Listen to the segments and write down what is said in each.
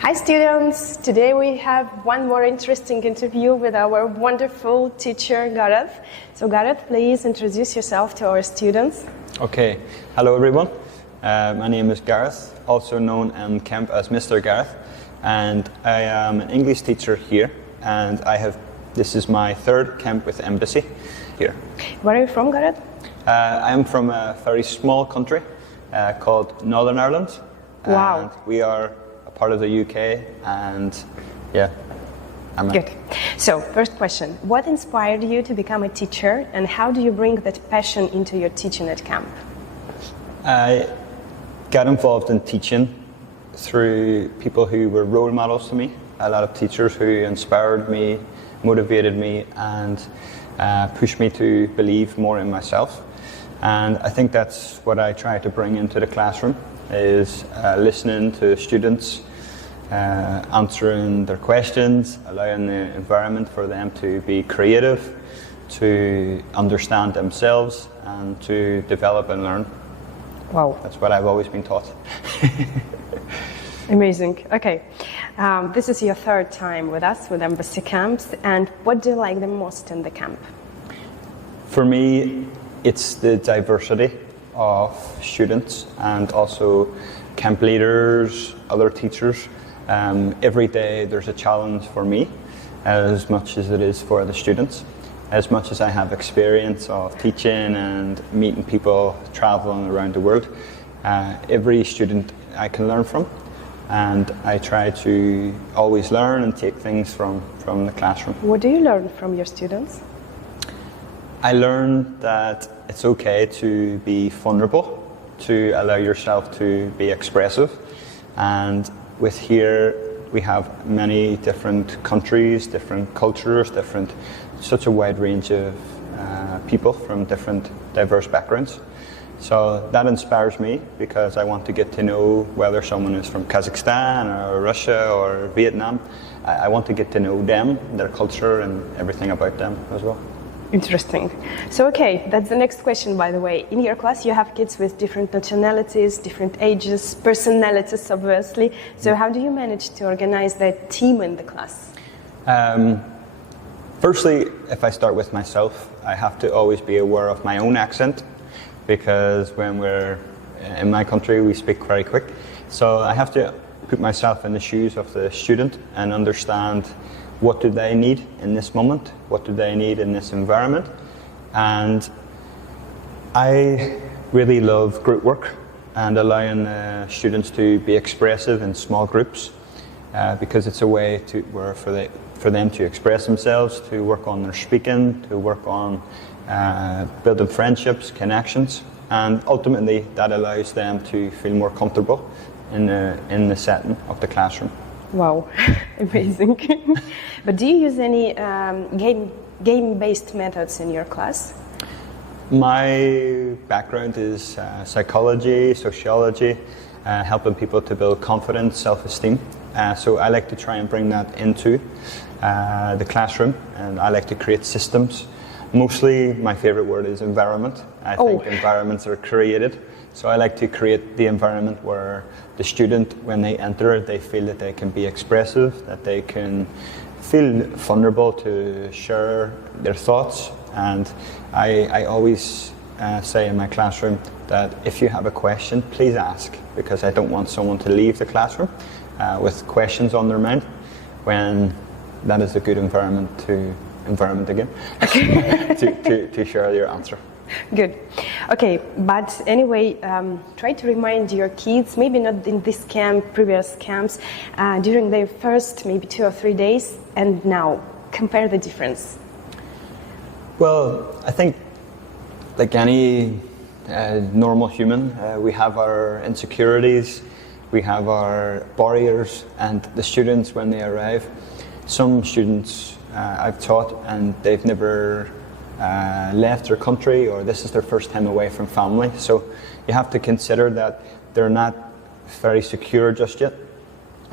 Hi students! Today we have one more interesting interview with our wonderful teacher Gareth. So Gareth, please introduce yourself to our students. Okay, hello everyone. My name is Gareth, also known in camp as Mr. Gareth, and I am an English teacher here, and this is my third camp with Embassy here. Where are you from, Gareth? I am from a very small country called Northern Ireland. Wow. And we are a part of the UK, and yeah. Good. So, first question. What inspired you to become a teacher, and how do you bring that passion into your teaching at camp? I got involved in teaching through people who were role models to me, a lot of teachers who inspired me, motivated me, and pushed me to believe more in myself. And I think that's what I try to bring into the classroom, is listening to students, answering their questions, allowing the environment for them to be creative, to understand themselves, and to develop and learn. Wow. That's what I've always been taught. Amazing. Okay. This is your third time with us, with Embassy Camps, and what do you like the most in the camp? For me, it's the diversity of students and also camp leaders, other teachers. Every day there's a challenge for me as much as it is for the students. As much as I have experience of teaching and meeting people, traveling around the world, every student I can learn from, and I try to always learn and take things from the classroom. What do you learn from your students? I learned that it's okay to be vulnerable, to allow yourself to be expressive, and with here we have many different countries, different cultures, such a wide range of people from different diverse backgrounds. So that inspires me because I want to get to know whether someone is from Kazakhstan or Russia or Vietnam. I want to get to know them, their culture, and everything about them as well. Interesting. So, okay, that's the next question, by the way. In your class, you have kids with different nationalities, different ages, personalities, obviously. So how do you manage to organize that team in the class? Firstly, if I start with myself, I have to always be aware of my own accent, because when we're in my country, we speak very quick. So I have to put myself in the shoes of the student and understand what do they need in this moment, what do they need in this environment. And I really love group work and allowing students to be expressive in small groups, because it's a way for them to express themselves, to work on their speaking, to work on building friendships, connections, and ultimately that allows them to feel more comfortable in the setting of the classroom. Wow, amazing. But do you use any game-based methods in your class? My background is psychology, sociology, helping people to build confidence, self-esteem. So I like to try and bring that into the classroom, and I like to create systems. Mostly my favorite word is environment. I think environments are created. So I like to create the environment where the student, when they enter, they feel that they can be expressive, that they can feel vulnerable to share their thoughts. And I always say in my classroom that if you have a question, please ask, because I don't want someone to leave the classroom with questions on their mind, when that is a good environment again, to share your answer. Good. Okay, but anyway, try to remind your kids, maybe not in this camp, previous camps, during their first maybe 2 or 3 days, and now, compare the difference. Well, I think like any normal human, we have our insecurities, we have our barriers, and the students, when they arrive, some students I've taught and they've never left their country, or this is their first time away from family. So you have to consider that they're not very secure just yet.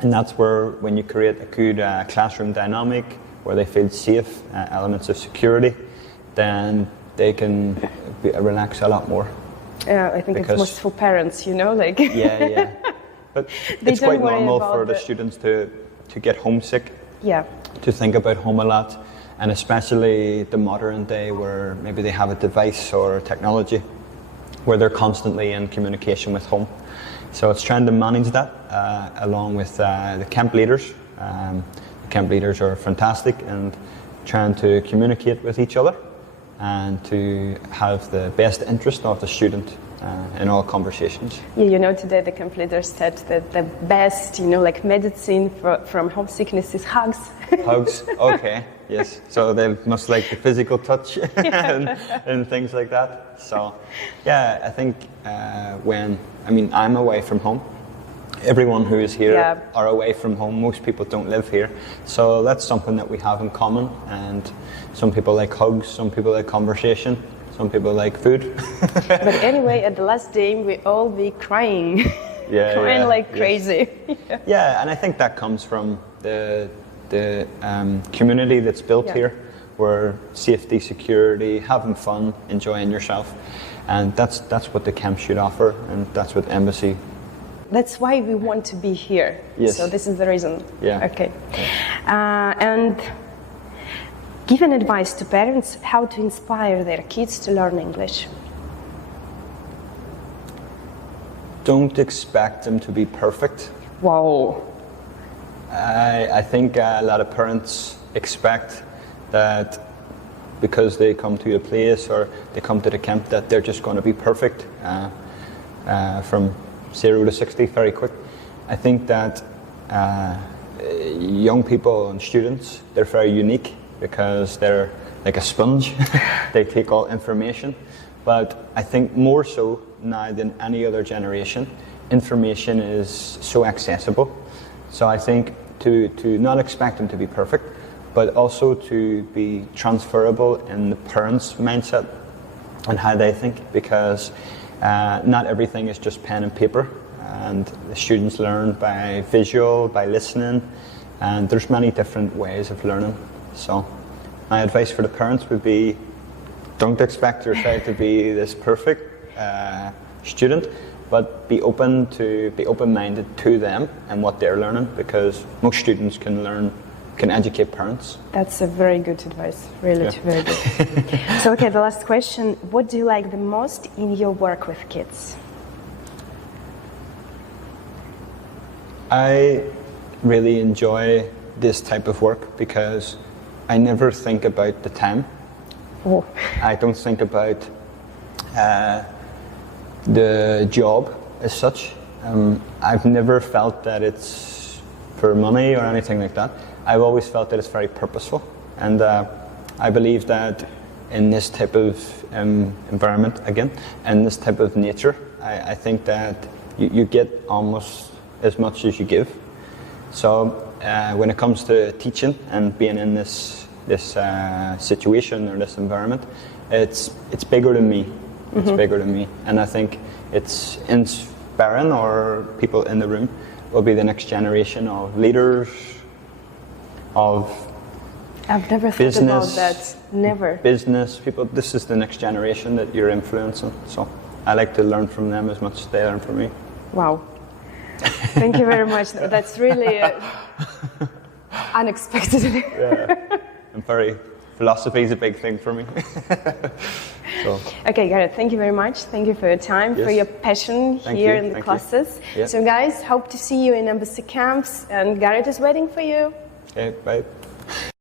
And that's where, when you create a good classroom dynamic, where they feel safe, elements of security, then they can relax a lot more. I think it's most for parents, you know, like. Yeah. But They it's don't quite worry normal about for the students to get homesick, Yeah. to think about home a lot, and especially the modern day where maybe they have a device or technology where they're constantly in communication with home. So it's trying to manage that along with the camp leaders. The camp leaders are fantastic and trying to communicate with each other and to have the best interest of the student in all conversations. Yeah, you know, today the camp leaders said that the best, you know, like medicine from homesickness is hugs. Hugs, okay, yes. So they must like the physical touch and things like that. So, yeah, I think I'm away from home. Everyone who is here are away from home. Most people don't live here. So that's something that we have in common. And some people like hugs, some people like conversation, some people like food. But anyway, at the last day, we all be crying. Crying like crazy. Yeah, and I think that comes from the community that's built here, where safety, security, having fun, enjoying yourself. And that's what the camp should offer, and that's what Embassy. That's why we want to be here. Yes. So this is the reason. Yeah. Okay. And give an advice to parents how to inspire their kids to learn English. Don't expect them to be perfect. Wow. I think a lot of parents expect that because they come to a place or they come to the camp that they're just going to be perfect from 0 to 60 very quick. I think that young people and students, they're very unique because they're like a sponge. They take all information. But I think more so now than any other generation, information is so accessible. So I think to not expect them to be perfect, but also to be transferable in the parents' mindset and how they think, because not everything is just pen and paper, and the students learn by visual, by listening, and there's many different ways of learning. So my advice for the parents would be, don't expect your child to be this perfect student, but be open-minded to them and what they're learning, because most students can educate parents. That's a very good advice, really very good. So, okay, the last question. What do you like the most in your work with kids? I really enjoy this type of work because I never think about the time. Oh. I don't think about the job as such. I've never felt that it's for money or anything like that. I've always felt that it's very purposeful, and I believe that in this type of environment, again, and this type of nature, I think that you get almost as much as you give. So when it comes to teaching and being in this situation or this environment, it's bigger than me. It's bigger than me, and I think it's inspiring, or people in the room will be the next generation of leaders, of I've never business, thought about that. Never. Business people. This is the next generation that you're influencing. So I like to learn from them as much as they learn from me. Wow. Thank you very much. That's really unexpected. Yeah. Philosophy is a big thing for me. So. Okay, Gareth, thank you very much. Thank you for your time, for your passion here in the classes. Yeah. So guys, hope to see you in Embassy camps, and Gareth is waiting for you. Okay, bye.